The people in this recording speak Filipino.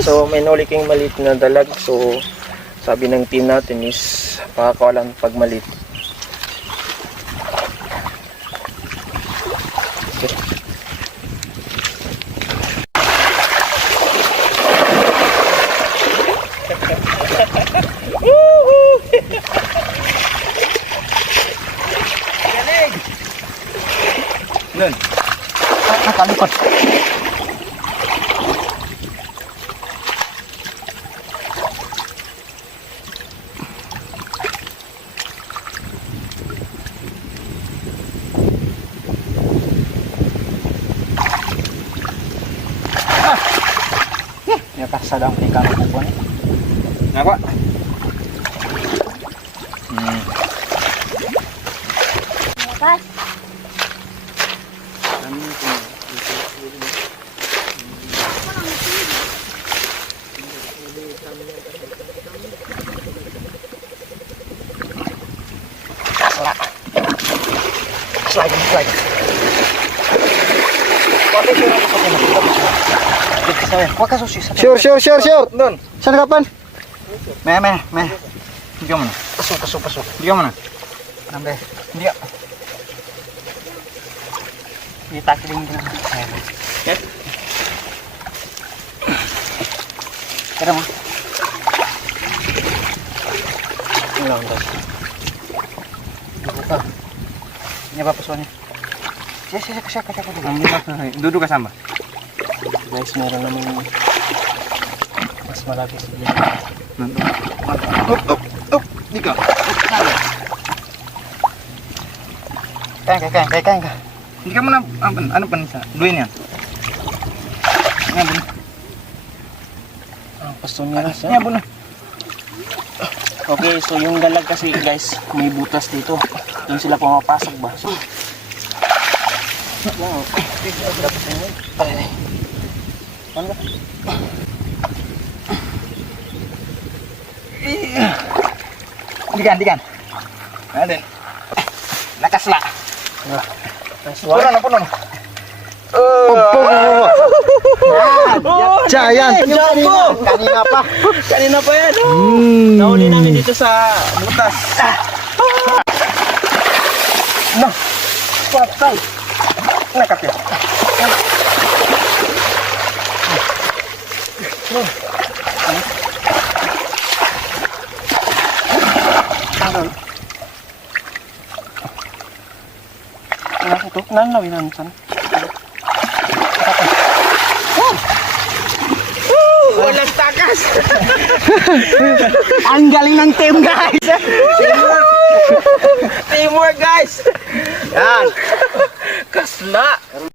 So may nuli kang maliit na dalag. So sabi ng team natin is pakakawalan pag maliit. Nun. Nakalipad. Ya kasada ang ikan ko po ni. Nako. Lepas. Slide. Sure. Doon. Saan kapan? Meh. Hindi mo na. Pasok. Hindi mo na. Nambe. Hindi. Itakiling din. Okay. Tara mo. Ano lang guys. Buka. Ini apa pesonnya? Siya. Duduk ka samba. Guys, meron naman mas malaki sa dito. Up. Dika. Kaya. Hindi ka muna, ano pa nisa? Duin yan. Nga bun. Ang pasto niya rin Nga bun. Okay, so yung dalag kasi guys, may butas dito. Doon sila pumapasok ba? So, Dikan. Aden. Nakasla. Wala na po nun. Giant. Kanina pa yan. Nahuli namin dito sa butas. Patay. Nakapit. Ito, nanawin namin saan. Walang takas! Ang galing ng team, guys. Teamwork guys! Yan. Kasla!